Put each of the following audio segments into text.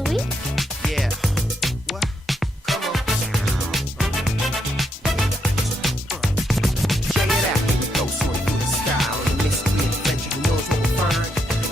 of the week? Yeah. What? Come on. Check it out. Here we go. Soaring through the sky on a mystery adventure. Who knows what we'll find?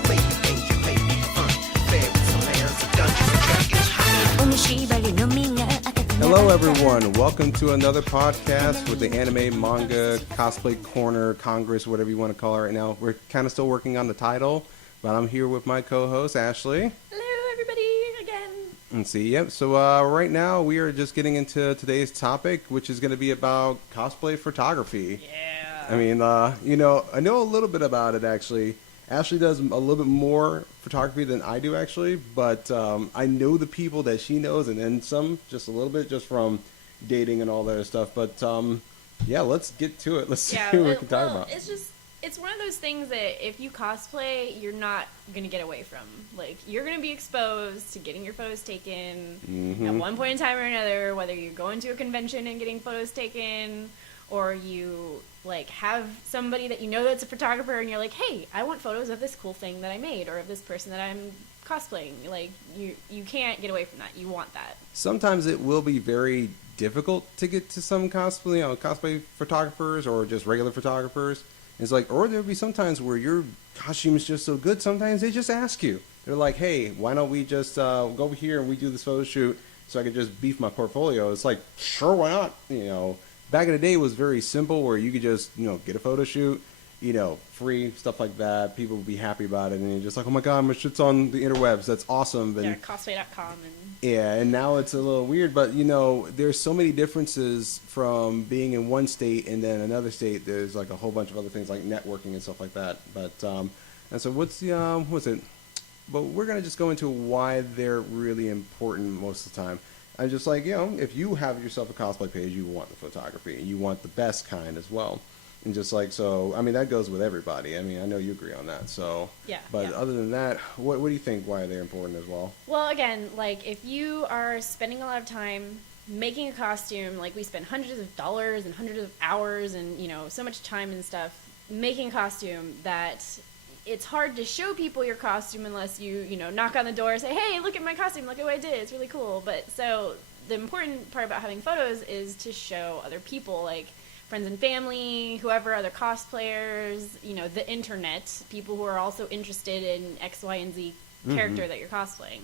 Maybe danger, maybe fun. Fairies, some lands, a dungeon, dragons, high. おしばりの実が赤くなった Hello, everyone. Welcome to another podcast with the anime, manga, cosplay corner, congress, whatever you want to call it right now. We're kind of still working on the title, but I'm here with my co-host, Ashley. Hello, everybody, again. And see, yep. So right now we are just getting into today's topic, which is going to be about cosplay photography. Yeah. I mean, I know a little bit about it, actually. Ashley does a little bit more photography than I do, actually, but I know the people that she knows, and then some, just a little bit, just from dating and all that other stuff. But yeah, let's get to it. Let's see what we can talk about. It's one of those things that if you cosplay, you're not going to get away from. Like, you're going to be exposed to getting your photos taken at one point in time or another, whether you're going to a convention and getting photos taken, or you like have somebody that you know that's a photographer and you're like, hey, I want photos of this cool thing that I made or of this person that I'm cosplaying. Like, you can't get away from that. You want that. Sometimes it will be very difficult to get to some cosplay photographers or just regular photographers. It's like, or there'll be sometimes where your costume is just so good, sometimes they just ask you. They're like, hey, why don't we just go over here and we do this photo shoot so I can just beef my portfolio? It's like, sure, why not? Back in the day, it was very simple where you could just, get a photo shoot, free, stuff like that. People would be happy about it. And you're just like, oh my God, my shit's on the interwebs. That's awesome. Yeah, cosplay.com. And now it's a little weird. But, there's so many differences from being in one state and then another state. There's like a whole bunch of other things like networking and stuff like that. But, and so what's it? But we're going to just go into why they're really important most of the time. I'm just like, if you have yourself a cosplay page, you want the photography, and you want the best kind as well. And just like, so, I mean, that goes with everybody. I mean, I know you agree on that, so. Yeah. But other than that, what do you think, why they're important as well? Well, again, like, if you are spending a lot of time making a costume, like, we spend hundreds of dollars and hundreds of hours and, so much time and stuff making a costume that it's hard to show people your costume unless you, knock on the door and say, hey, look at my costume, look at what I did, it's really cool. But so the important part about having photos is to show other people, like friends and family, whoever, other cosplayers, the internet, people who are also interested in X, Y, and Z character that you're cosplaying.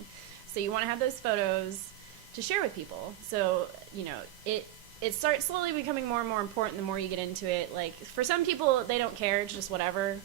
So you want to have those photos to share with people. So, it starts slowly becoming more and more important the more you get into it. Like, for some people, they don't care, it's just whatever.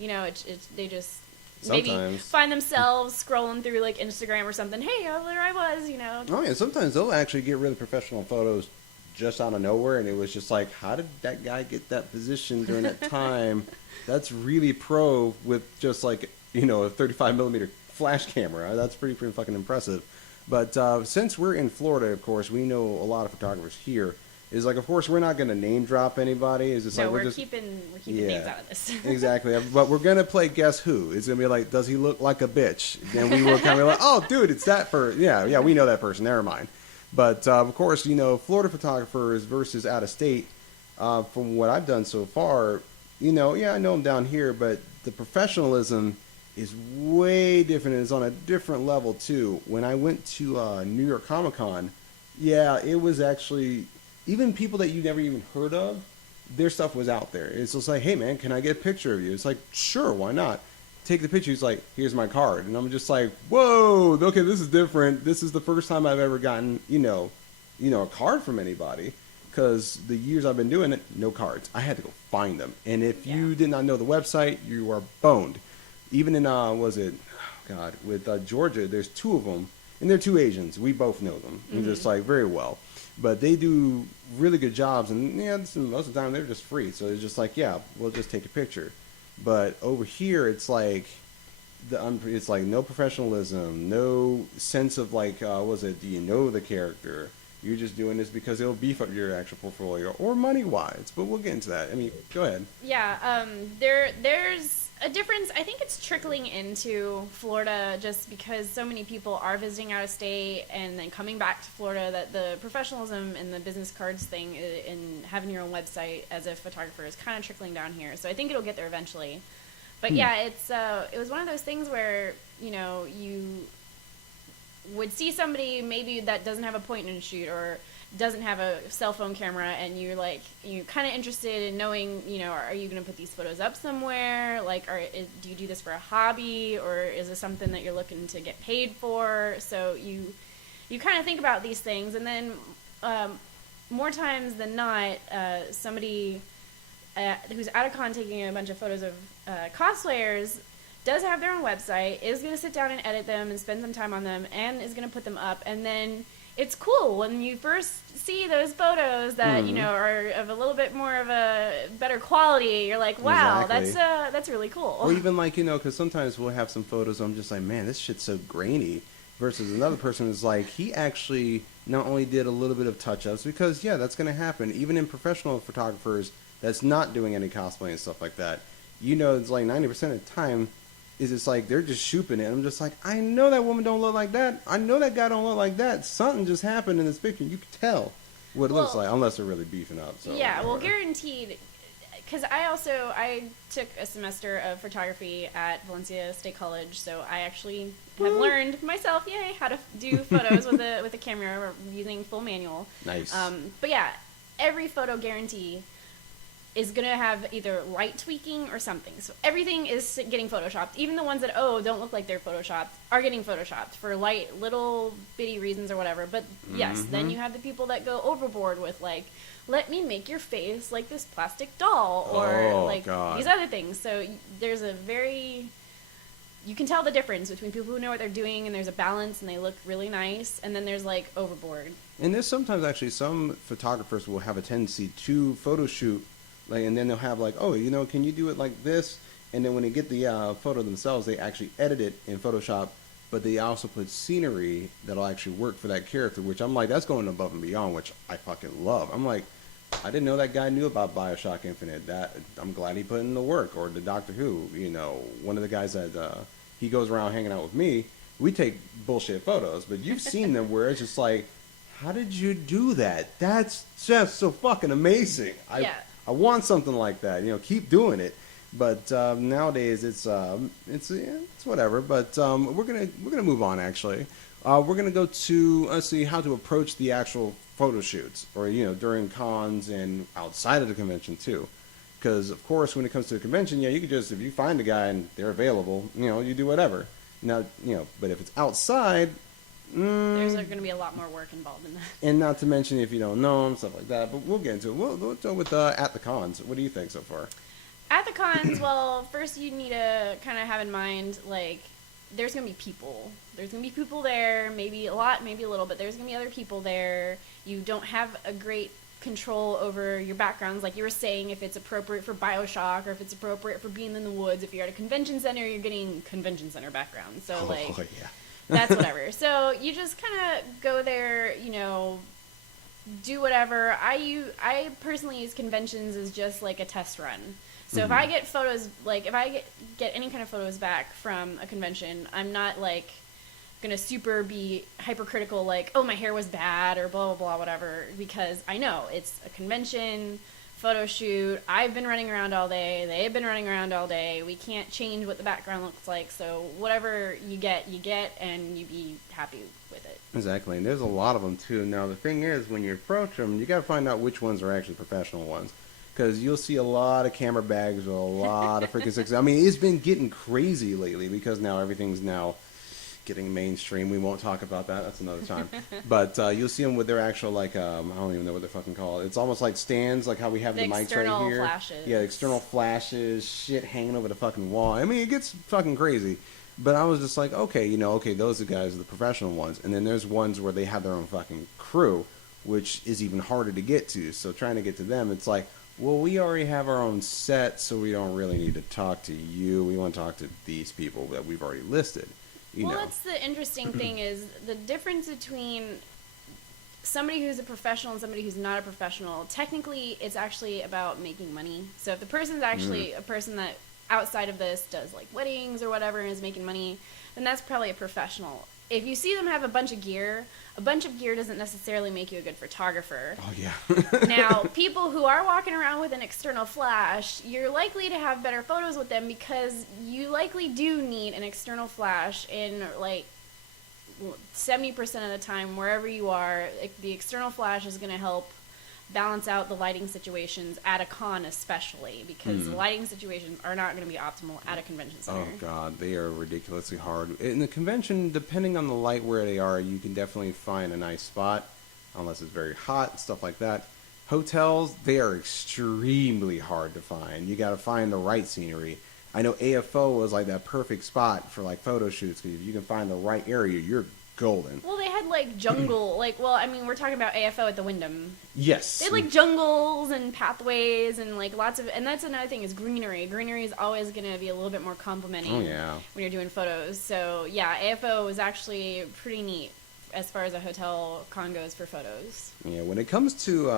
They just maybe find themselves scrolling through like Instagram or something. Hey, there I was, Oh yeah, sometimes they'll actually get really professional photos just out of nowhere, and it was just like, how did that guy get that position during that time? That's really pro with just like a 35 millimeter flash camera. That's pretty fucking impressive. But since we're in Florida, of course, we know a lot of photographers here. Is like, of course, we're not going to name drop anybody. It's just we're keeping names out of this. Exactly. But we're going to play Guess Who. It's going to be like, does he look like a bitch? Then we will kind of be like, oh, dude, it's that person. Yeah, we know that person. Never mind. But, of course, Florida photographers versus out of state, from what I've done so far, I know them down here, but the professionalism is way different. It's on a different level, too. When I went to New York Comic Con, it was actually... Even people that you never even heard of, their stuff was out there. It's just like, hey, man, can I get a picture of you? It's like, sure, why not? Take the picture. He's like, here's my card. And I'm just like, whoa, okay, this is different. This is the first time I've ever gotten, a card from anybody. Because the years I've been doing it, no cards. I had to go find them. And if you did not know the website, you are boned. Even in, with Georgia, there's two of them. And they're two Asians. We both know them. Mm-hmm. Just like very well. But they do really good jobs, and most of the time they're just free. So it's just like, we'll just take a picture. But over here, it's like no professionalism, no sense of like, do you know the character? You're just doing this because it'll beef up your actual portfolio or money wise. But we'll get into that. I mean, go ahead. Yeah, there's a difference. I think it's trickling into Florida just because so many people are visiting out of state and then coming back to Florida, that the professionalism and the business cards thing and having your own website as a photographer is kind of trickling down here. So I think it'll get there eventually. But it was one of those things where, would see somebody maybe that doesn't have a point and shoot or doesn't have a cell phone camera, and you're kind of interested in knowing, are you going to put these photos up somewhere? Like, do you do this for a hobby, or is this something that you're looking to get paid for? So you kind of think about these things, and then more times than not, somebody who's out of con taking a bunch of photos of cosplayers does have their own website, is going to sit down and edit them and spend some time on them, and is going to put them up, and then it's cool when you first see those photos that are of a little bit more of a better quality. You're like, wow, Exactly. that's really cool. Or even like, because sometimes we'll have some photos, I'm just like, man, this shit's so grainy. Versus another person is like, he actually not only did a little bit of touch-ups, because, yeah, that's going to happen. Even in professional photographers that's not doing any cosplay and stuff like that, it's like 90% of the time is it's like they're just shooping it. I'm just like, I know that woman don't look like that. I know that guy don't look like that. Something just happened in this picture. You can tell what it looks like, unless they're really beefing up. So, yeah, well, guaranteed. Because I took a semester of photography at Valencia State College, so I actually have learned myself, how to do photos with a camera or using full manual. Nice. But yeah, every photo guarantee is going to have either light tweaking or something. So everything is getting photoshopped. Even the ones that, don't look like they're photoshopped are getting photoshopped for light, little bitty reasons or whatever. But yes, then you have the people that go overboard with like, let me make your face like this plastic doll or these other things. So there's you can tell the difference between people who know what they're doing and there's a balance and they look really nice, and then there's like overboard. And there's sometimes actually some photographers will have a tendency to photo shoot, and then they'll have like, can you do it like this? And then when they get the photo themselves, they actually edit it in Photoshop, but they also put scenery that'll actually work for that character, which I'm like, that's going above and beyond, which I fucking love. I'm like, I didn't know that guy knew about Bioshock Infinite. I'm glad he put in the work. Or the Doctor Who, one of the guys that he goes around hanging out with me, we take bullshit photos, but you've seen them where it's just like, how did you do that? That's just so fucking amazing. I want something like that. Keep doing it. But nowadays it's whatever. But we're gonna move on. Actually, we're gonna go to see how to approach the actual photo shoots, or during cons and outside of the convention too. Because of course, when it comes to a convention, you can just, if you find a guy and they're available, you do whatever. Now, but if it's outside. There's going to be a lot more work involved in that. And not to mention if you don't know them, stuff like that. But we'll get into it. We'll go with at the cons. What do you think so far? At the cons, well, first you need to kind of have in mind, like, there's going to be people. There's going to be people there, maybe a lot, maybe a little, but there's going to be other people there. You don't have a great control over your backgrounds, like you were saying, if it's appropriate for Bioshock or if it's appropriate for being in the woods. If you're at a convention center, you're getting convention center background. So, yeah. That's whatever. So you just kind of go there, do whatever. I personally use conventions as just like a test run. So if I get photos, like if I get any kind of photos back from a convention, I'm not like gonna super be hypercritical, like, oh, my hair was bad or blah blah blah whatever, because I know it's a convention photo shoot. I've been running around all day. They've been running around all day. We can't change what the background looks like. So whatever you get, and you be happy with it. Exactly. And there's a lot of them, too. Now, the thing is, when you approach them, you got to find out which ones are actually professional ones. Because you'll see a lot of camera bags with a lot of freaking six. I mean, it's been getting crazy lately because now everything's now getting mainstream. We won't talk about that. That's another time. But you'll see them with their actual, like, I don't even know what they're fucking called. It's almost like stands, like how we have the mics right here. Flashes. Yeah, external flashes, shit hanging over the fucking wall. I mean, it gets fucking crazy. But I was just like, okay, those are guys are the professional ones. And then there's ones where they have their own fucking crew, which is even harder to get to. So trying to get to them, it's like, well, we already have our own set, so we don't really need to talk to you. We want to talk to these people that we've already listed. That's the interesting thing is the difference between somebody who's a professional and somebody who's not a professional. Technically, it's actually about making money. So if the person's actually a person that outside of this does like weddings or whatever and is making money, then that's probably a professional. If you see them have a bunch of gear doesn't necessarily make you a good photographer. Oh, yeah. Now, people who are walking around with an external flash, you're likely to have better photos with them because you likely do need an external flash in, like, 70% of the time, wherever you are, the external flash is going to help balance out the lighting situations at a con, especially because the lighting situations are not going to be optimal at a convention center. Oh god, they are ridiculously hard. In the convention, depending on the light where they are, you can definitely find a nice spot, unless it's very hot and stuff like that. Hotels, they are extremely hard to find. You got to find the right scenery. I know AFO was like that perfect spot for like photo shoots. Because if you can find the right area, you're golden. Well, they had like jungle, we're talking about AFO at the Wyndham. Yes. They had like jungles and pathways and like lots of, and that's another thing is greenery. Greenery is always going to be a little bit more complimenting when you're doing photos. So yeah, AFO was actually pretty neat as far as a hotel con goes for photos. Yeah, when it comes to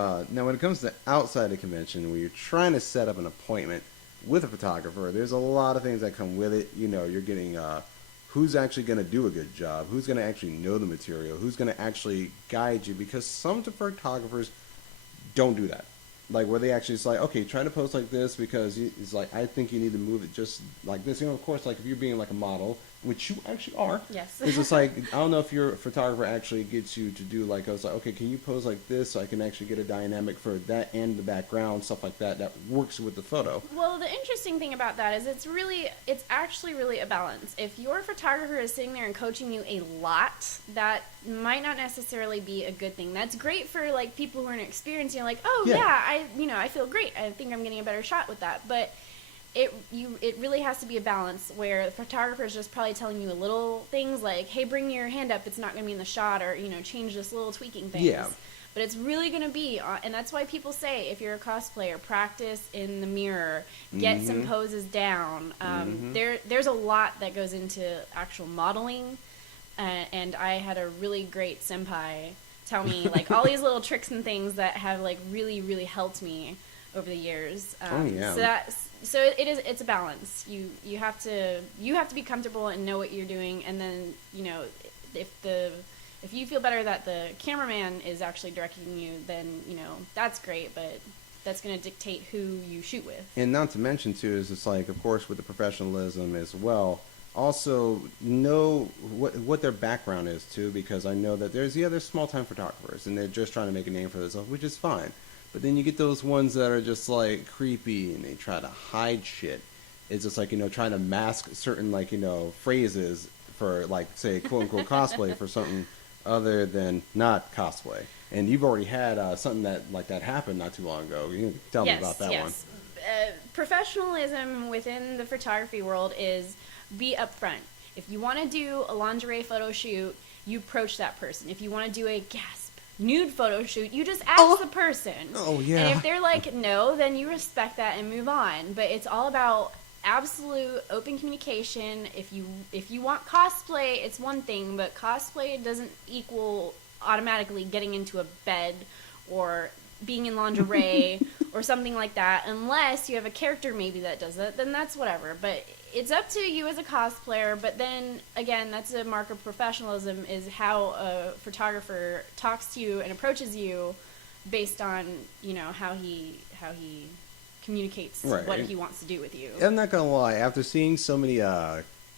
outside the convention, where you're trying to set up an appointment with a photographer, there's a lot of things that come with it. You know, you're getting who's actually going to do a good job, who's going to actually know the material, who's going to actually guide you, because some photographers don't do that. Like, where they actually, it's like, okay, try to pose like this, because it's like, I think you need to move it just like this. You know, of course, like, if you're being like a model, which you actually are. Yes. It's just like, I don't know if your photographer actually gets you to do, like, I was like, okay, can you pose like this so I can actually get a dynamic for that and the background, stuff like that, that works with the photo. Well, the interesting thing about that is it's actually really a balance. If your photographer is sitting there and coaching you a lot, that might not necessarily be a good thing. That's great for, like, people who are inexperienced, you know, like, oh, yeah, I feel great. I think I'm getting a better shot with that. But it really has to be a balance where the photographer is just probably telling you little things like, hey, bring your hand up, it's not going to be in the shot, or, you know, change this little tweaking things. Yeah. But it's really going to be, and that's why people say, if you're a cosplayer, practice in the mirror, get some poses down. There's a lot that goes into actual modeling, and I had a really great senpai tell me, like, all these little tricks and things that have, like, really, really helped me over the years. So it's a balance. You have to be comfortable and know what you're doing, and then, you know, if you feel better that the cameraman is actually directing you, then, you know, that's great, but that's going to dictate who you shoot with. And not to mention, too, is it's like, of course, with the professionalism as well, also know what their background is, too, because I know that there's small-time photographers, and they're just trying to make a name for themselves, which is fine. But then you get those ones that are just, like, creepy, and they try to hide shit. It's just like, you know, trying to mask certain, like, you know, phrases for, like, say, quote-unquote cosplay for something other than not cosplay. And you've already had something like that happen not too long ago. You can tell me about that one. Professionalism within the photography world is be upfront. If you want to do a lingerie photo shoot, you approach that person. If you want to do a nude photo shoot, you just ask the person. Oh, yeah. And if they're like, no, then you respect that and move on. But it's all about absolute open communication. If you want cosplay, it's one thing, but cosplay doesn't equal automatically getting into a bed or being in lingerie or something like that, unless you have a character maybe that does it, then that's whatever. But it's up to you as a cosplayer. But then again, that's a mark of professionalism, is how a photographer talks to you and approaches you based on, you know, how he communicates what he wants to do with you. I'm not gonna lie, after seeing so many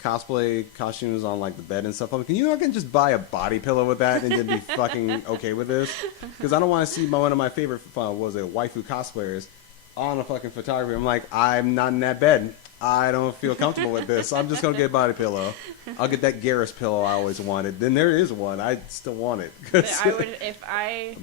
cosplay costumes on, like, the bed and stuff, I'm like, I can just buy a body pillow with that and then be fucking okay with this, because I don't want to see one of my favorite waifu cosplayers on a fucking photography. I'm like, I'm not in that bed. I don't feel comfortable with this. I'm just going to get a body pillow. I'll get that Garrus pillow I always wanted. Then there is one. I still want it. I would, if I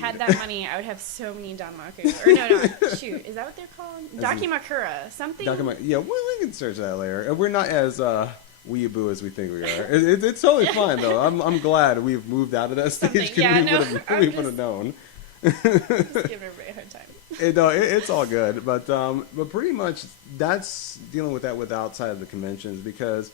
had that money, I would have so many Danmaku. Or no, shoot. Is that what they're called? Dakimakura. Something? Yeah, we can search that later. We're not as weeaboo as we think we are. It's totally fine, though. I'm glad we've moved out of that stage, because we would have known. Just give everybody a hard time. It's all good, but pretty much that's dealing with that with outside of the conventions, because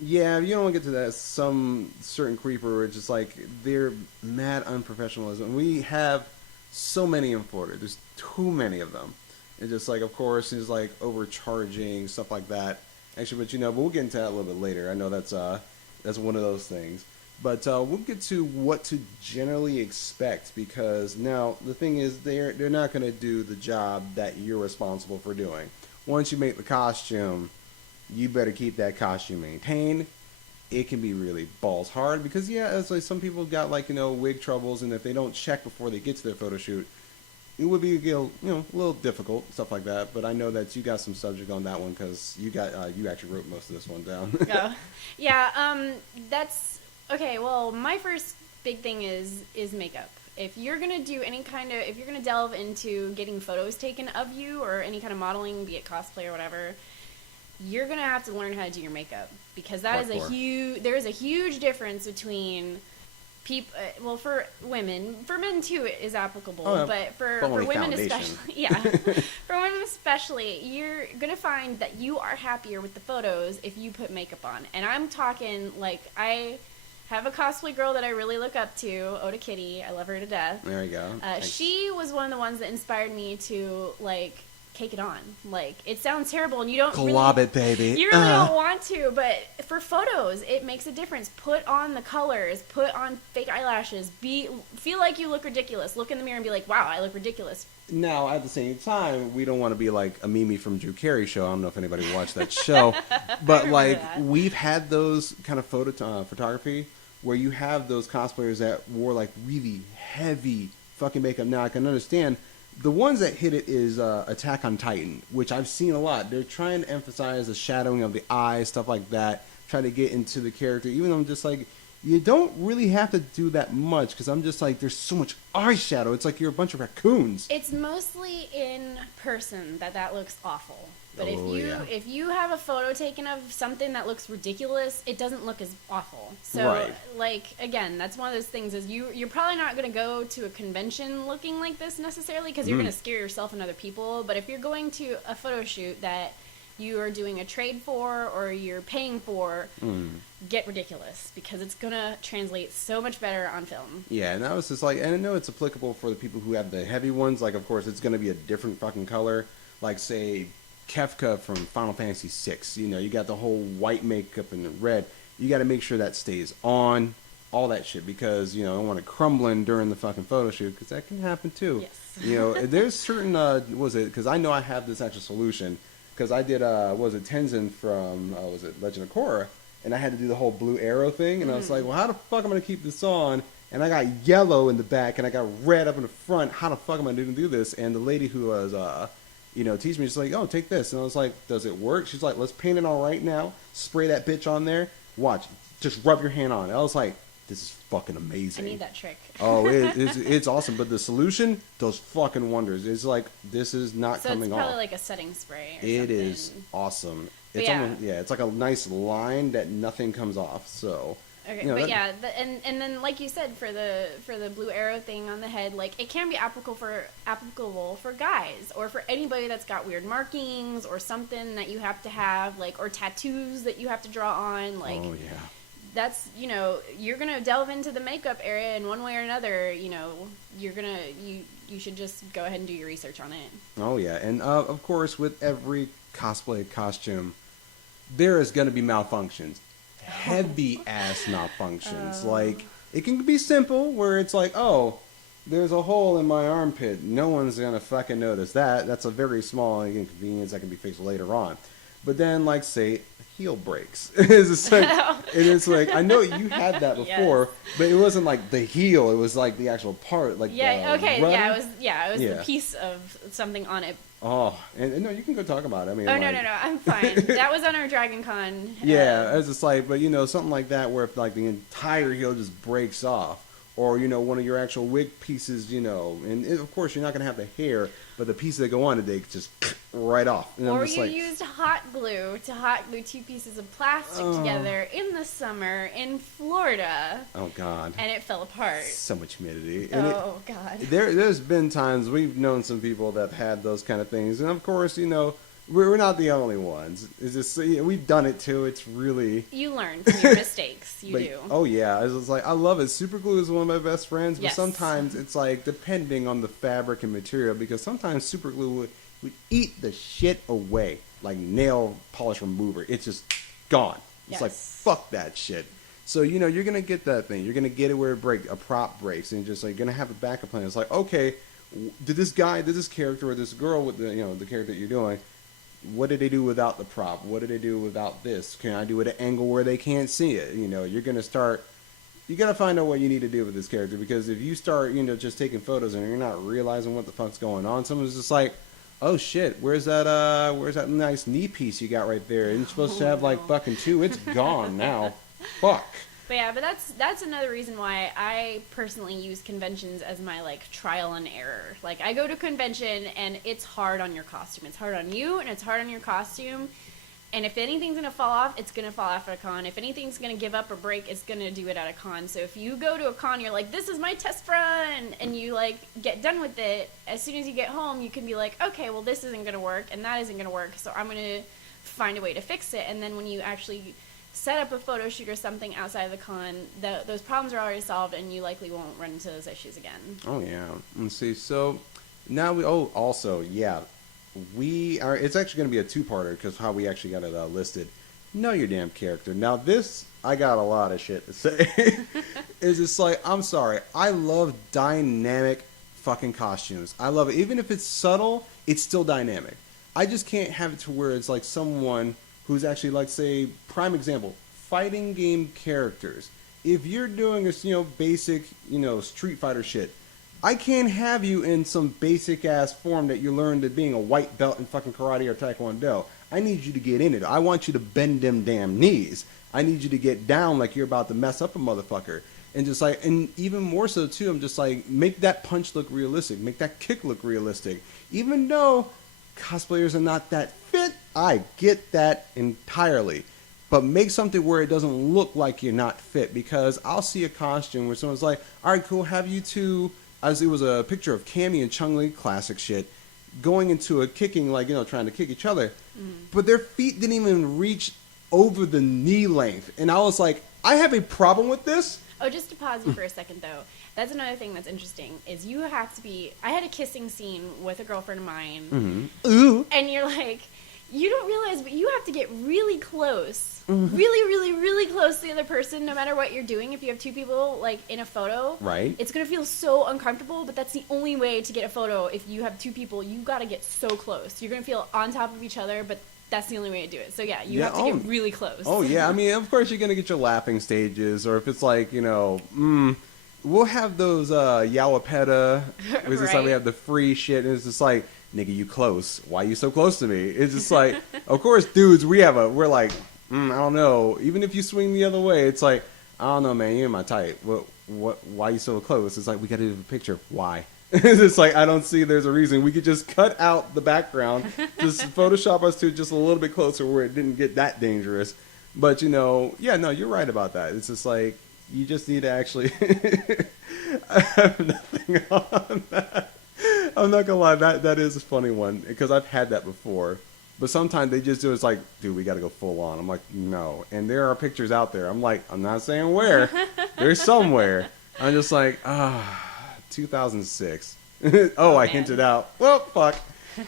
you don't want to get to that some certain creeper where it's just like they're mad unprofessionalism. We have so many in Florida. There's too many of them. It's just like, of course, it's like overcharging, stuff like that. Actually, but we'll get into that a little bit later. I know that's one of those things. But we'll get to what to generally expect, because now the thing is they're not going to do the job that you're responsible for doing. Once you make the costume, you better keep that costume maintained, it can be really balls hard because it's like some people got like wig troubles, and if they don't check before they get to their photo shoot, it would be a little difficult, stuff like that. But I know that you got some subject on that one because you actually wrote most of this one down. Oh, yeah. That's okay. Well, my first big thing is makeup. If you're gonna do if you're gonna delve into getting photos taken of you or any kind of modeling, be it cosplay or whatever, you're gonna have to learn how to do your makeup because there is a huge difference between people. Well, for women, for men too, it is applicable, but for women especially, for women especially, you're gonna find that you are happier with the photos if you put makeup on. And I'm talking like I have a cosplay girl that I really look up to, Oda Kitty. I love her to death. There you go. She was one of the ones that inspired me to like cake it on. Like, it sounds terrible, and you don't glob it, baby. You really don't want to, but for photos, it makes a difference. Put on the colors. Put on fake eyelashes. Feel like you look ridiculous. Look in the mirror and be like, wow, I look ridiculous. Now, at the same time, we don't want to be like a Mimi from Drew Carey show. I don't know if anybody watched that show, but like we've had those kind of photography where you have those cosplayers that wore like really heavy fucking makeup. Now I can understand the ones that hit it is Attack on Titan, which I've seen a lot. They're trying to emphasize the shadowing of the eyes, stuff like that, try to get into the character, even though I'm just like, you don't really have to do that much, because I'm just like, there's so much eyeshadow. It's like you're a bunch of raccoons. It's mostly in person that looks awful. But if you have a photo taken of something that looks ridiculous, it doesn't look as awful. So, like, again, that's one of those things is you're probably not going to go to a convention looking like this necessarily because you're going to scare yourself and other people. But if you're going to a photo shoot that you are doing a trade for or you're paying for, get ridiculous because it's going to translate so much better on film. Yeah, and that was just like, and I know it's applicable for the people who have the heavy ones. Like, of course, it's going to be a different fucking color. Like, say, Kefka from Final Fantasy VI. You know, you got the whole white makeup and the red. You got to make sure that stays on, all that shit, because, you know, I don't want it crumbling during the fucking photo shoot, because that can happen too. Yes. You know, there's certain, because I know I have this actual solution, because I did, Tenzin from, Legend of Korra, and I had to do the whole blue arrow thing, and I was like, well, how the fuck am I going to keep this on? And I got yellow in the back, and I got red up in the front. How the fuck am I going to do this? And the lady who was, teach me, she's like, oh, take this. And I was like, does it work? She's like, let's paint it on right now. Spray that bitch on there. Watch. Just rub your hand on it. I was like, this is fucking amazing. I need that trick. Oh, it's awesome. But the solution does fucking wonders. It's like, this is not coming off. So it's probably like a setting spray or It something. is awesome. But It's almost, it's like a nice line that nothing comes off. So... Okay, you know, and then like you said for the blue arrow thing on the head, like it can be applicable for guys or for anybody that's got weird markings or something that you have to have, like, or tattoos that you have to draw on, like. Oh yeah. That's, you know, you're gonna delve into the makeup area in one way or another. You know, you should just go ahead and do your research on it. Oh yeah, and of course with every cosplay costume, there is gonna be malfunctions. Heavy ass malfunctions. Like, it can be simple where it's like, oh, there's a hole in my armpit. No one's gonna fucking notice that. That's a very small inconvenience that can be fixed later on. But then, like, say, heel breaks. it's like, I know you had that before, but it wasn't like the heel. It was like the actual part, like it was the piece of something on it. Oh, and no, you can go talk about it. I mean, no, I'm fine. That was on our Dragon Con. Yeah, it's just like, but you know, something like that where if like the entire heel just breaks off, or you know, one of your actual wig pieces, you know, and of course you're not gonna have the hair, but the pieces that go on it, they just right off. And or you used hot glue to hot glue two pieces of plastic together in the summer in Florida. Oh God! And it fell apart. So much humidity. Oh God! There's been times we've known some people that have had those kind of things, and of course, you know. We're not the only ones. It's just, we've done it too. It's really... You learn from your mistakes. You do. Oh, yeah. It's just like, I love it. Super glue is one of my best friends, but sometimes it's like, depending on the fabric and material, because sometimes super glue would eat the shit away, like nail polish remover. It's just gone. It's like, fuck that shit. So, you know, you're going to get that thing. You're going to get it where a prop breaks, and just like, you're going to have a backup plan. It's like, okay, did this character or this girl with the character that you're doing, what did they do without the prop? What did they do without this? Can I do it at an angle where they can't see it? You know, you're gonna start. You gotta find out what you need to do with this character, because if you start, you know, just taking photos and you're not realizing what the fuck's going on, someone's just like, oh shit, where's that nice knee piece you got right there? And you're supposed to have like fucking 2. It's gone now. Fuck. But yeah, but that's another reason why I personally use conventions as my like trial and error. Like I go to a convention and it's hard on your costume. It's hard on you and it's hard on your costume. And if anything's gonna fall off, it's gonna fall off at a con. If anything's gonna give up or break, it's gonna do it at a con. So if you go to a con, you're like, this is my test run, and you like get done with it. As soon as you get home, you can be like, okay, well this isn't gonna work and that isn't gonna work. So I'm gonna find a way to fix it. And then when you actually set up a photo shoot or something outside of the con, those problems are already solved, and you likely won't run into those issues again. Oh yeah. Let's see. So now also yeah, we are. It's actually going to be a 2-parter because how we actually got it listed. Know your damn character. Now this, I got a lot of shit to say. Is it's like, I'm sorry, I love dynamic fucking costumes. I love it, even if it's subtle. It's still dynamic. I just can't have it to where it's like someone who's actually, like, say, prime example, fighting game characters. If you're doing a, you know, basic, you know, Street Fighter shit, I can't have you in some basic ass form that you learned at being a white belt in fucking karate or taekwondo. I need you to get in it. I want you to bend them damn knees. I need you to get down like you're about to mess up a motherfucker. And just like, and even more so too, I'm just like, make that punch look realistic. Make that kick look realistic. Even though cosplayers are not that fit, I get that entirely. But make something where it doesn't look like you're not fit, because I'll see a costume where someone's like, all right, cool, have you two, as it was a picture of Cammy and Chun-Li, classic shit, going into a kicking, like, you know, trying to kick each other. But their feet didn't even reach over the knee length. And I was like, I have a problem with this. Oh, just to pause you for a second, though. That's another thing that's interesting, is you have to be... I had a kissing scene with a girlfriend of mine. Ooh. And you're like, you don't realize, but you have to get really close. Really, really, really close to the other person, no matter what you're doing. If you have two people, like, in a photo, right, it's going to feel so uncomfortable, but that's the only way to get a photo. If you have two people, you got to get so close. You're going to feel on top of each other, but that's the only way to do it. So, yeah, you have to get really close. Oh, yeah. I mean, of course, you're going to get your laughing stages, or if it's like, you know, we'll have those Yawapeta, it's just like we have the free shit, and it's just like, nigga, you close. Why you so close to me? It's just like, of course, dudes, we're like, I don't know. Even if you swing the other way, it's like, I don't know, man, you're in my type. Why you so close? It's like, we got to do the picture. Why? It's like, I don't see there's a reason. We could just cut out the background, just Photoshop us to just a little bit closer where it didn't get that dangerous. But, you know, yeah, no, you're right about that. It's just like, you just need to actually... I have nothing on that. I'm not gonna lie, that is a funny one, because I've had that before. But sometimes they just do it's like, dude, we gotta go full on. I'm like, no. And there are pictures out there. I'm like, I'm not saying where. There's somewhere. I'm just like, 2006. I hinted out. Well, fuck.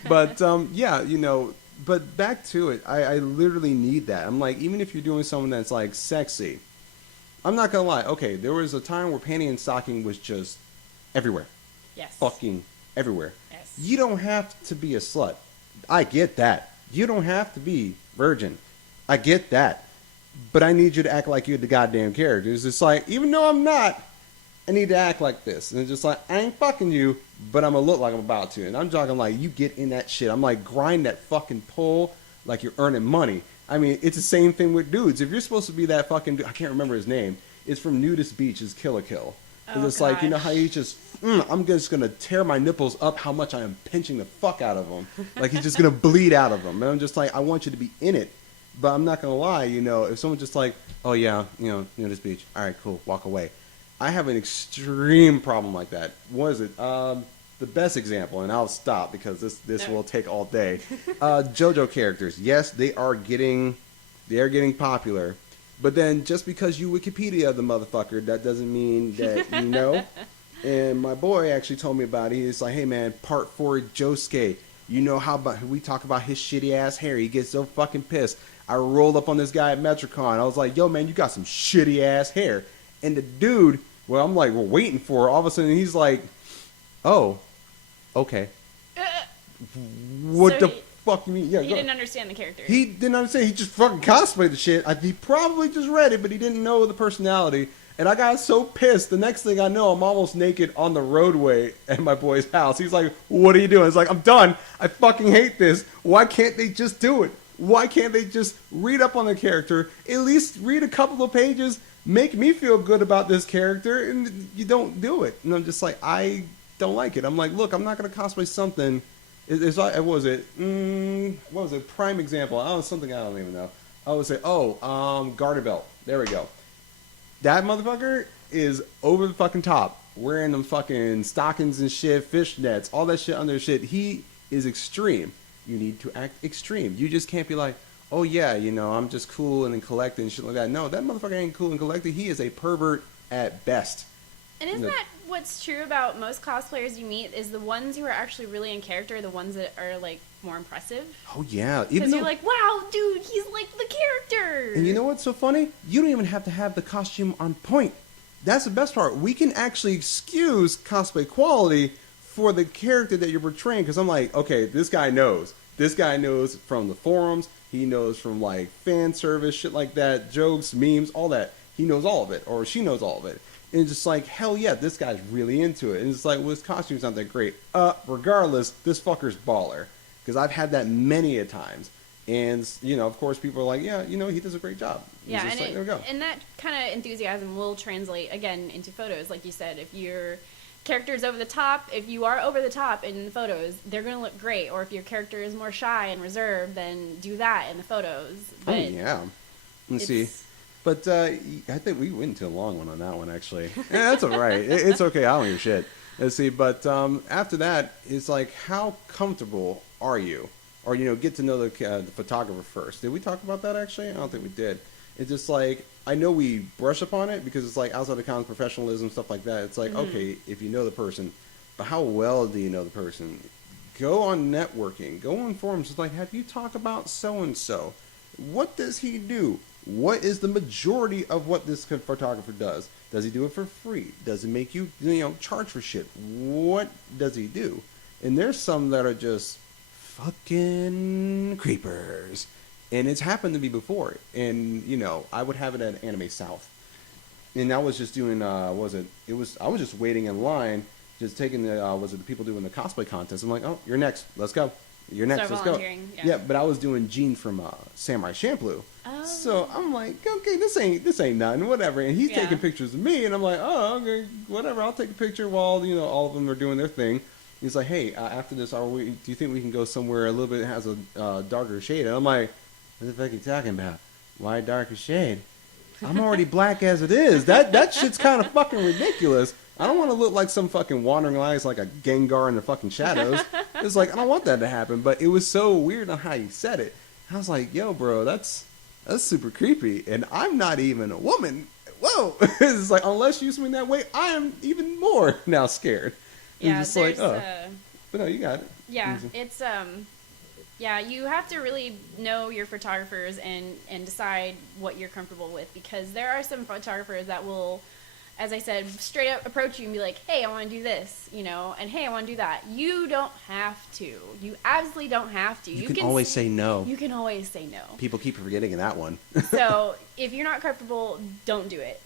But yeah, you know, but back to it. I literally need that. I'm like, even if you're doing someone that's like sexy, I'm not gonna lie. Okay, there was a time where panty and stocking was just everywhere. Yes. Fucking everywhere. Yes. You don't have to be a slut. I get that. You don't have to be virgin. I get that. But I need you to act like you're the goddamn character. It's just like, even though I'm not, I need to act like this. And it's just like, I ain't fucking you, but I'm going to look like I'm about to. And I'm talking like, you get in that shit. I'm like, grind that fucking pole like you're earning money. I mean, it's the same thing with dudes. If you're supposed to be that fucking dude, I can't remember his name. It's from Nudist Beach. It's Kill a Kill. And it's like, you know how you just, I'm just going to tear my nipples up how much I am pinching the fuck out of them. Like, he's just going to bleed out of them. And I'm just like, I want you to be in it. But I'm not going to lie, you know, if someone's just like, oh, yeah, you know, Nudist Beach. All right, cool, walk away. I have an extreme problem like that. What is it? The best example, and I'll stop because this will take all day. JoJo characters. Yes, they are getting popular. But then just because you Wikipedia the motherfucker, that doesn't mean that you know. And my boy actually told me about it. He's like, hey man, part 4 Josuke. You know how about we talk about his shitty ass hair. He gets so fucking pissed. I rolled up on this guy at Metricon. I was like, yo man, you got some shitty ass hair. And the dude, well, I'm like, we're waiting for it. All of a sudden he's like, oh, okay. What the fuck you mean? Yeah, He go. didn't understand the character. He didn't understand. He just fucking cosplayed the shit. He probably just read it, but he didn't know the personality. And I got so pissed. The next thing I know, I'm almost naked on the roadway at my boy's house. He's like, "What are you doing?" It's like, "I'm done. I fucking hate this. Why can't they just do it? Why can't they just read up on the character? At least read a couple of pages. Make me feel good about this character." And you don't do it. And I'm just like, I don't like it. I'm like, look, I'm not going to cosplay something. It's like, what was it? What was it? Prime example. I don't know, something I don't even know. I would say, garter belt. There we go. That motherfucker is over the fucking top, wearing them fucking stockings and shit, fishnets, all that shit under shit. He is extreme. You need to act extreme. You just can't be like, "Oh yeah, I'm just cool and collecting and shit like that." No, that motherfucker ain't cool and collected. He is a pervert at best. And isn't that what's true about most cosplayers you meet? Is the ones who are actually really in character are the ones that are like more impressive? Oh yeah, because you're like, "Wow, dude, he's like the character." And you know what's so funny? You don't even have to have the costume on point. That's the best part. We can actually excuse cosplay quality for the character that you're portraying. Because I'm like, okay, this guy knows. This guy knows from the forums. He knows from like fan service, shit like that, jokes, memes, all that. He knows all of it, or she knows all of it. And it's just like, hell yeah, this guy's really into it. And it's like, well, his costume's not that great. Regardless, this fucker's baller. Because I've had that many a times. And, of course, people are like, yeah, he does a great job. Yeah, and like, there we go. And that kind of enthusiasm will translate, again, into photos. Like you said, if your character is over the top, if you are over the top in the photos, they're going to look great. Or if your character is more shy and reserved, then do that in the photos. But yeah. Let's see. But I think we went into a long one on that one, actually. That's all right. It's okay. I don't hear shit. Let's see. But after that, it's like, how comfortable are you? Or, get to know the photographer first. Did we talk about that, actually? I don't think we did. It's just like, I know we brush upon it because it's like outside the common professionalism, stuff like that. It's like, okay, if you know the person, but how well do you know the person? Go on networking. Go on forums. It's like, have you talked about so-and-so? What does he do? What is the majority of what this photographer does? Does he do it for free? Does it make you, charge for shit? What does he do? And there's some that are just fucking creepers. And it's happened to me before. And, I would have it at Anime South. And I was just doing, I was just waiting in line, just taking the people doing the cosplay contest. I'm like, oh, you're next. Let's go. You're next. Let's go. Yeah, but I was doing Gene from Samurai Champloo. Oh. So I'm like, okay, this ain't nothing, whatever. And he's taking pictures of me, and I'm like, oh, okay, whatever. I'll take a picture while all of them are doing their thing. He's like, hey, after this, do you think we can go somewhere a little bit that has a darker shade? And I'm like, what the fuck are you talking about? Why darker shade? I'm already black as it is. That shit's kind of fucking ridiculous. I don't want to look like some fucking wandering lights, like a Gengar in the fucking shadows. It's like, I don't want that to happen. But it was so weird on how he said it. I was like, yo, bro, that's super creepy. And I'm not even a woman. Whoa. It's like, unless you swing that way, I am even more now scared. Yeah, just like, but no, you got it. Yeah, it's you have to really know your photographers and decide what you're comfortable with, because there are some photographers that will, as I said, straight up approach you and be like, hey, I want to do this, and hey, I want to do that. You don't have to. You absolutely don't have to. You can always say no. You can always say no. People keep forgetting in that one. So if you're not comfortable, don't do it.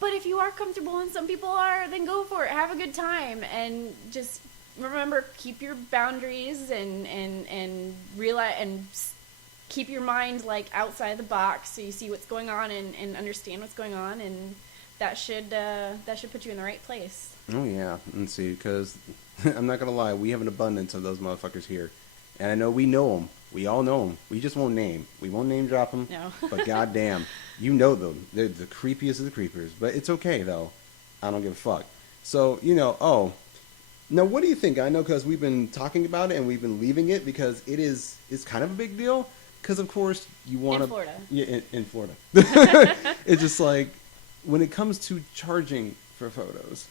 But if you are comfortable, and some people are, then go for it. Have a good time, and just remember, keep your boundaries and realize and keep your mind like outside the box, so you see what's going on and understand what's going on, and that should put you in the right place. Oh yeah, let's see, because I'm not gonna lie, we have an abundance of those motherfuckers here, and I know we know them. We all know them. We just won't name. We won't name drop them. No. But goddamn, you know them. They're the creepiest of the creepers. But it's okay though. I don't give a fuck. So now what do you think? I know, because we've been talking about it and we've been leaving it because it's kind of a big deal. Because of course you want to. In Florida. Yeah, in Florida. It's just like, when it comes to charging for photos,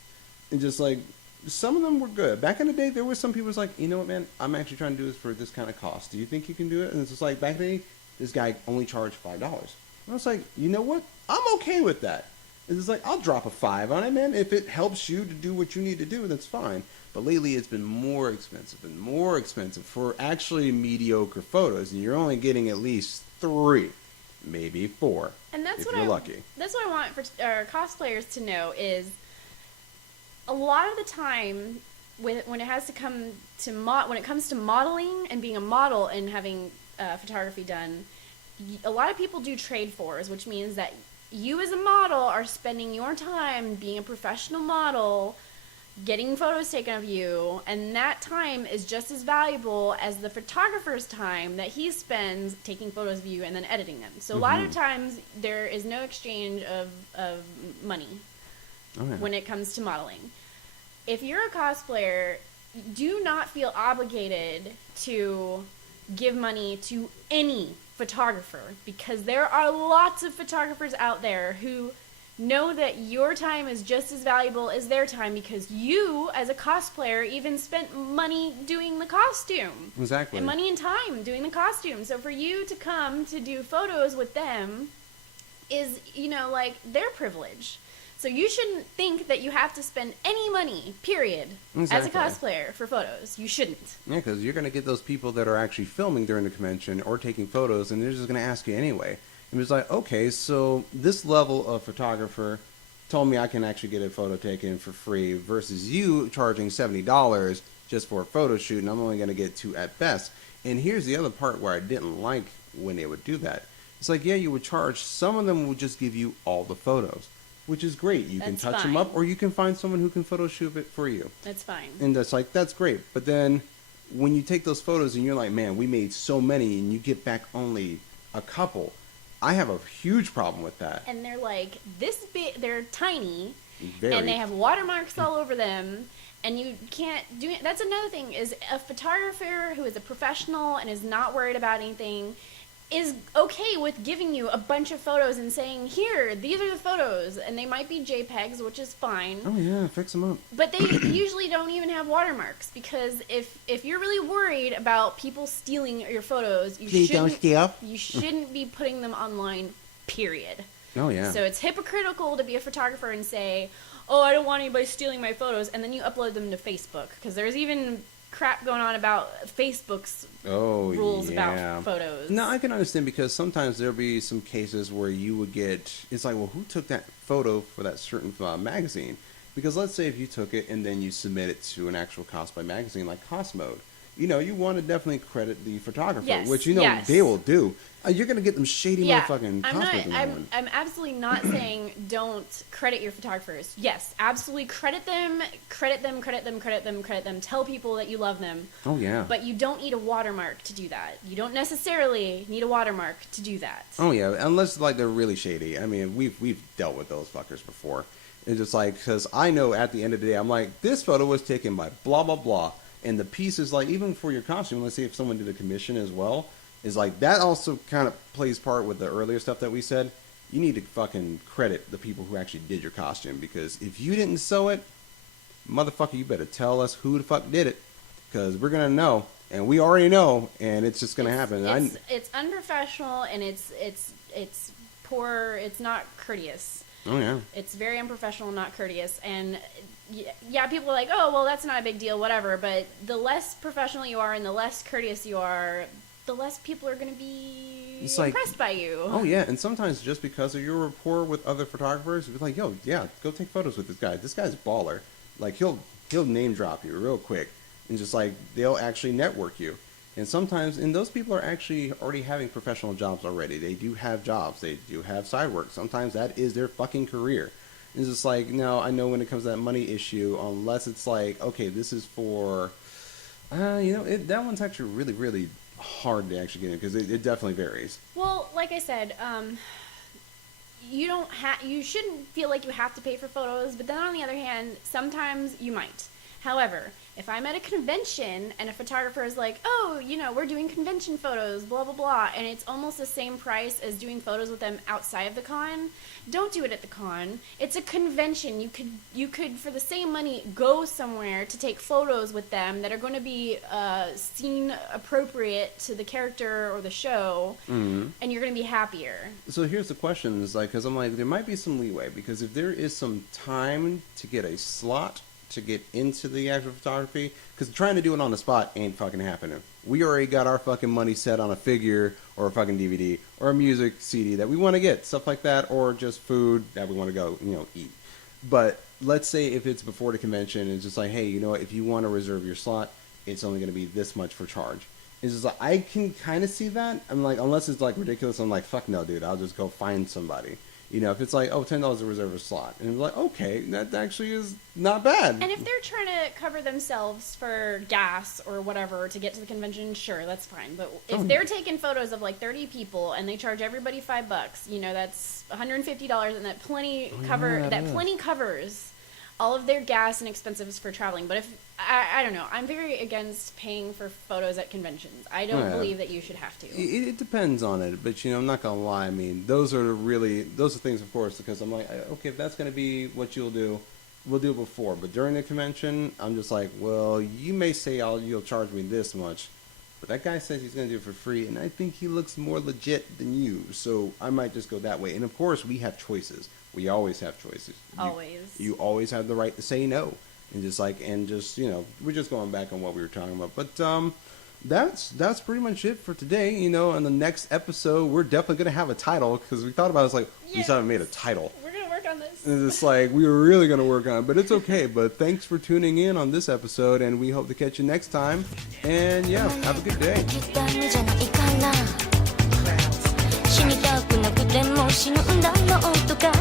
and just like, some of them were good. Back in the day, there were some people who was like, you know what, man, I'm actually trying to do this for this kind of cost. Do you think you can do it? And it's just like, back in the day, this guy only charged $5. And I was like, you know what? I'm okay with that. It's like, I'll drop a 5 on it, man. If it helps you to do what you need to do, that's fine. But lately, it's been more expensive and more expensive for actually mediocre photos, and you're only getting at least 3, maybe 4, And that's if what you're lucky. That's what I want for our cosplayers to know is a lot of the time when it has to come to when it comes to modeling and being a model and having photography done, a lot of people do trade fors, which means that you as a model are spending your time being a professional model, getting photos taken of you, and that time is just as valuable as the photographer's time that he spends taking photos of you and then editing them. So a lot of times there is no exchange of money when it comes to modeling. If you're a cosplayer, do not feel obligated to give money to any photographer, because there are lots of photographers out there who know that your time is just as valuable as their time, because you, as a cosplayer, even spent money doing the costume. Exactly. And money and time doing the costume. So for you to come to do photos with them is, like, their privilege. So you shouldn't think that you have to spend any money, period, as a cosplayer for photos. You shouldn't. Yeah, because you're going to get those people that are actually filming during the convention or taking photos, and they're just going to ask you anyway. And it's like, okay, so this level of photographer told me I can actually get a photo taken for free versus you charging $70 just for a photo shoot, and I'm only going to get 2 at best. And here's the other part where I didn't like when they would do that. It's like, yeah, you would charge. Some of them would just give you all the photos, which is great. You can touch them up, or you can find someone who can photo shoot it for you. That's fine. And that's great. But then when you take those photos and you're like, man, we made so many, and you get back only a couple, I have a huge problem with that. And they're like this big, they're tiny, Very. And they have watermarks all over them, and you can't do it. That's another thing, is a photographer who is a professional and is not worried about anything is okay with giving you a bunch of photos and saying, here, these are the photos, and they might be JPEGs, which is fine. Oh yeah, fix them up. But they usually don't even have watermarks, because if you're really worried about people stealing your photos, you shouldn't be putting them online, period. Oh yeah. So it's hypocritical to be a photographer and say, oh, I don't want anybody stealing my photos, and then you upload them to Facebook, because there's even crap going on about Facebook's rules about photos. No, I can understand, because sometimes there'll be some cases where you would get, it's like, well, who took that photo for that certain magazine? Because let's say if you took it and then you submit it to an actual cosplay magazine like Cosmode, you want to definitely credit the photographer, which they will do. You're going to get them shady motherfucking cosplay. I'm absolutely not saying don't credit your photographers. Yes, absolutely credit them. Tell people that you love them. Oh, yeah. But you don't need a watermark to do that. You don't necessarily need a watermark to do that. Oh, yeah, unless, like, they're really shady. I mean, we've dealt with those fuckers before. It's just like, because I know at the end of the day, I'm like, this photo was taken by blah, blah, blah. And the piece is like, even for your costume, let's say if someone did a commission as well, is like, that also kind of plays part with the earlier stuff that we said. You need to fucking credit the people who actually did your costume, because if you didn't sew it, motherfucker, you better tell us who the fuck did it, because we're going to know, and we already know, and it's just going to happen. It's unprofessional, and it's poor, it's not courteous. Oh, yeah. It's very unprofessional and not courteous, and yeah, people are like, oh, well, that's not a big deal, whatever, but the less professional you are and the less courteous you are, the less people are going to be impressed by you. Oh, yeah, and sometimes just because of your rapport with other photographers, you're like, yo, yeah, go take photos with this guy. This guy's a baller. Like, he'll name drop you real quick, and just like, they'll actually network you. And sometimes, and those people are actually already having professional jobs already. They do have jobs. They do have side work. Sometimes that is their fucking career. It's just like, no, I know when it comes to that money issue, unless it's like, okay, this is for, that one's actually really, really hard to actually get in, because it definitely varies. Well, like I said, you shouldn't feel like you have to pay for photos, but then on the other hand, sometimes you might. However, If I'm at a convention and a photographer is like, oh, you know, we're doing convention photos, blah, blah, blah, and it's almost the same price as doing photos with them outside of the con, don't do it at the con. It's a convention. You could for the same money, go somewhere to take photos with them that are going to be scene appropriate to the character or the show, and you're going to be happier. So here's the question, is like, because I'm like, there might be some leeway, because if there is some time to get a slot to get into the actual photography, because trying to do it on the spot ain't fucking happening. We already got our fucking money set on a figure or a fucking DVD or a music CD that we want to get, stuff like that, or just food that we want to go, you know, eat. But let's say if it's before the convention, it's just like, hey, you know what, if you want to reserve your slot, it's only going to be this much for charge. It's just like, I can kind of see that. I'm like, unless it's like ridiculous, I'm like, fuck no, dude, I'll just go find somebody. You know, if it's like, oh, $10 to reserve a slot. And I'm like, okay, that actually is not bad. And if they're trying to cover themselves for gas or whatever to get to the convention, sure, that's fine. But if they're taking photos of like 30 people and they charge everybody $5, you know, that's $150, and that plenty covers all of their gas and expenses for traveling. But if I don't know, I'm very against paying for photos at conventions. I don't believe that you should have to. It depends on it, but you know, I'm not gonna lie. I mean, those are things, of course, because I'm like, okay, if that's gonna be what you'll do, we'll do it before. But during the convention, I'm just like, well, you may say you'll charge me this much, but that guy says he's gonna do it for free, and I think he looks more legit than you, so I might just go that way. And of course, we have choices. We always have choices. Always. You always have the right to say no. And just you know, we're just going back on what we were talking about. But that's pretty much it for today. You know, in the next episode, we're definitely going to have a title, because we thought about it, it's like, we still haven't made a title. We're going to work on this. And it's like, we were really going to work on it, but it's okay. But thanks for tuning in on this episode, and we hope to catch you next time. And yeah, have a good day. 死にたくなくても死ぬんだろうとか